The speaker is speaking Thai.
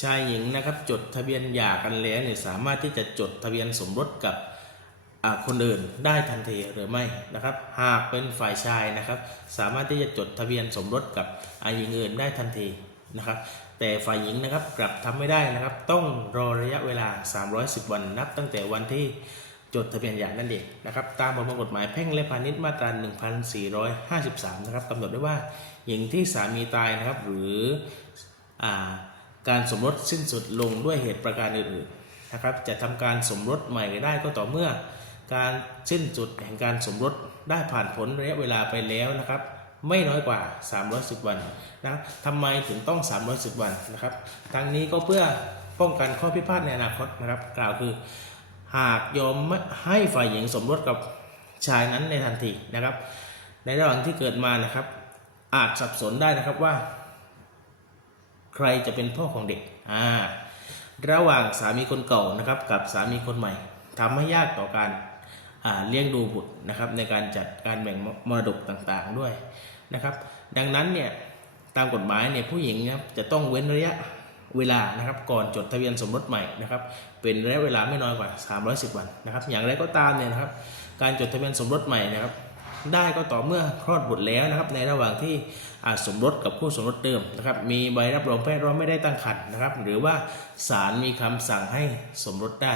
ชายหญิงนะครับจดทะเบียนหย่ากันแล้วเนี่ยสามารถที่จะจดทะเบียนสมรสกับคนอื่นได้ทันทีหรือไม่นะครับ หากเป็นฝ่ายชายนะครับ สามารถที่จะจดทะเบียนสมรสกับอาหญิงอื่นได้ทันทีนะครับ แต่ฝ่ายหญิงนะครับกลับทำไม่ได้นะครับ ต้องรอระยะเวลา 310 วันนับ ตั้งแต่วันที่จดทะเบียนหย่านั่นเองนะครับ ตามประมวลกฎหมายแพ่งและพาณิชย์มาตรา 1453 นะครับกำหนดไว้ว่าหญิงที่สามีตายนะครับหรืออ การสมรสสิ้นสุดลงด้วยเหตุประการอื่นๆนะครับ จะทำการสมรสใหม่ได้ก็ต่อเมื่อ การสิ้นสุดแห่งการสมรสได้ผ่านผลระยะเวลาไปแล้วนะครับ ไม่น้อยกว่า 310 วันนะครับทำไมถึงต้อง 310 วันนะครับทั้งนี้ก็เพื่อป้องกันข้อพิพาทในอนาคตนะครับ กล่าวคือ หากยอมไม่ให้ฝ่ายหญิงสมรสกับชายนั้นในทันทีนะครับ ในระหว่างที่เกิดมานะครับ อาจสับสนได้นะครับว่า ใครจะเป็นพ่อของเด็กอ่าระหว่างสามีคนเก่านะครับกับสามีคนใหม่ทำให้ยากต่อการอ่าเลี้ยงดูบุตรนะครับในการจัดการแบ่งมรดกต่างๆด้วยนะครับ ดังนั้นเนี่ยตามกฎหมายเนี่ยผู้หญิงนะจะต้องเว้นระยะเวลานะครับก่อนจดทะเบียนสมรสใหม่นะครับเป็นระยะเวลาไม่น้อยกว่า 310 วันนะครับอย่างไรก็ตามเนี่ยนะครับการจดทะเบียนสมรสใหม่นะครับ ได้ก็ต่อเมื่อคลอดบุตรแล้วนะครับในระหว่างที่สมรสกับคู่สมรสเดิมนะครับมีใบรับรองแพทย์ว่าไม่ได้ตั้งครรภ์นะครับ หรือว่าศาลมีคำสั่งให้สมรสได้